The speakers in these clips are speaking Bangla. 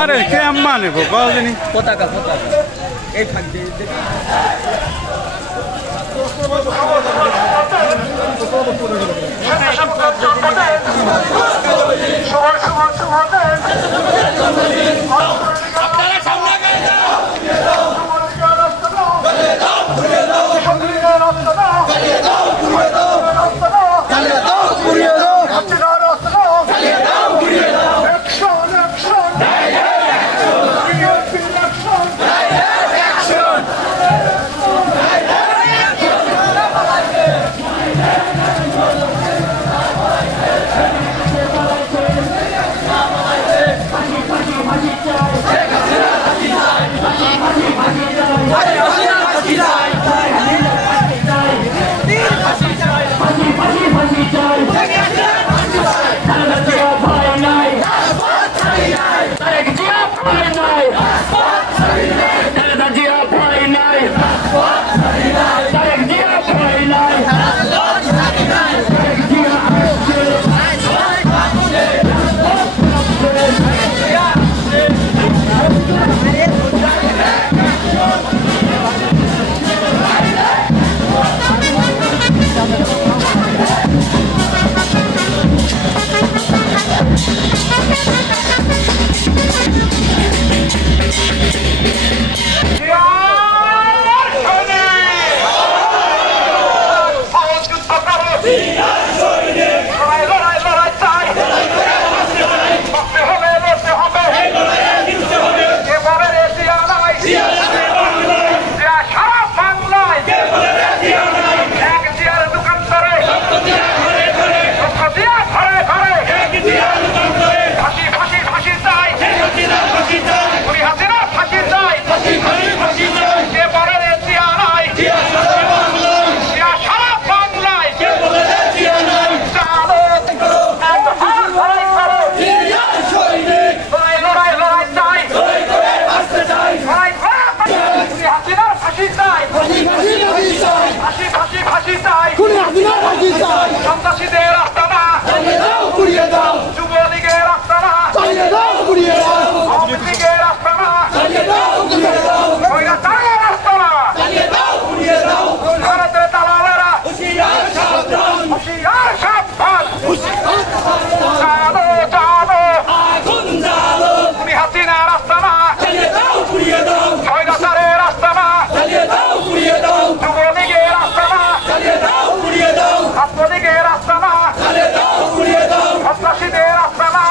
আরে কেমন নেব কদিনই পতাকা পতাকা এই থাকবে সন্ত্রাসীদের আস্তানা পুড়িয়ে দাও, যুবলীগের আস্তানা পুড়িয়ে দাও, আওয়ামী লীগের আস্তানা স্বৈরাচারের আস্তানা ভারতের দালালেরা হুঁশিয়ার সাবধান, জানো জানো আগুন জ্বালো, খুনি হাসিনার আস্তানা স্বৈরাচারের আস্তানা যুবলীগের আস্তানা ছাত্রলীগের আস্তানা সন্ত্রাসীদের আস্তানা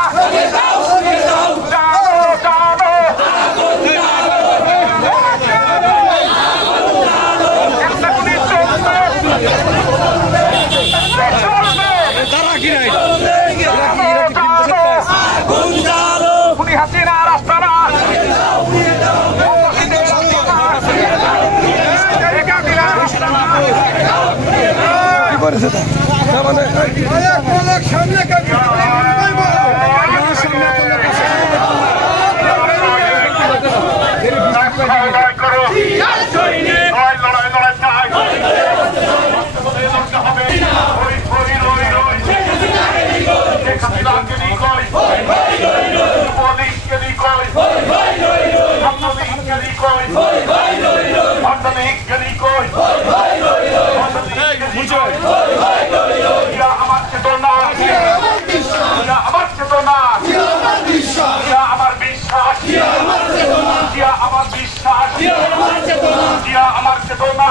জানো জানো একটা গুলি চলবে খুনি হাসিনার আস্তানা আমার চেতনা, আমার চেতনা, আমার বিশ্বাস, আমার বিশ্বাস, আমার চেতনা,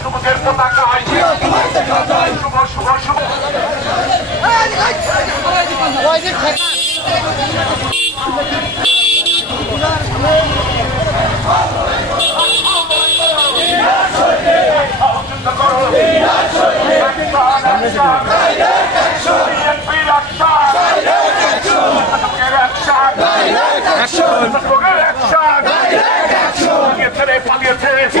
সবুজের পতাকায় শুভ শুভ শুভ পালিয়েছে